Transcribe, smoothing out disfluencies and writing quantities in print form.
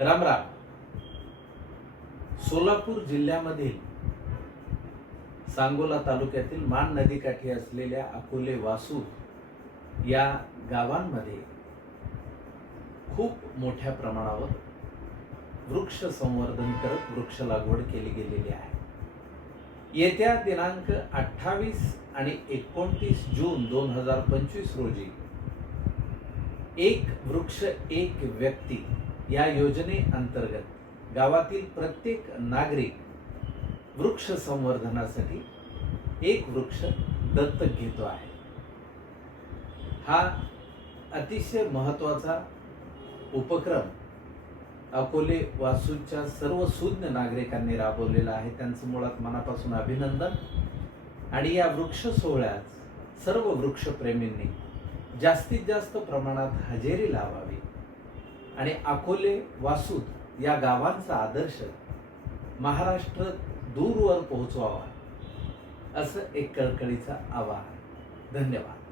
रामराम. सोलापूर जिल्ह्यामधील सांगोला तालुक्यातील मान नदीकाठी असलेल्या अकोले वासूर या गावांमध्ये खूप मोठ्या प्रमाणावर वृक्ष संवर्धन करत वृक्ष लागवड केली गेलेली आहे. येत्या दिनांक 28 आणि 29 जून 2025 रोजी एक वृक्ष एक व्यक्ती या योजनेअंतर्गत गावातील प्रत्येक नागरिक वृक्ष संवर्धनासाठी एक वृक्ष दत्तक घेतो आहे. हा अतिशय महत्त्वाचा उपक्रम अकोले वासूच्या सर्व सुज्ञ नागरिकांनी राबवलेला आहे. त्यांचं मुळात मनापासून अभिनंदन. आणि या वृक्ष सोहळ्यात सर्व वृक्षप्रेमींनी जास्तीत जास्त प्रमाणात हजेरी लावावी आणि अकोले वासूद या गावांचा आदर्श महाराष्ट्र दूरवर पोहोचवावा असं एक कळकळीचं आवाहन. धन्यवाद.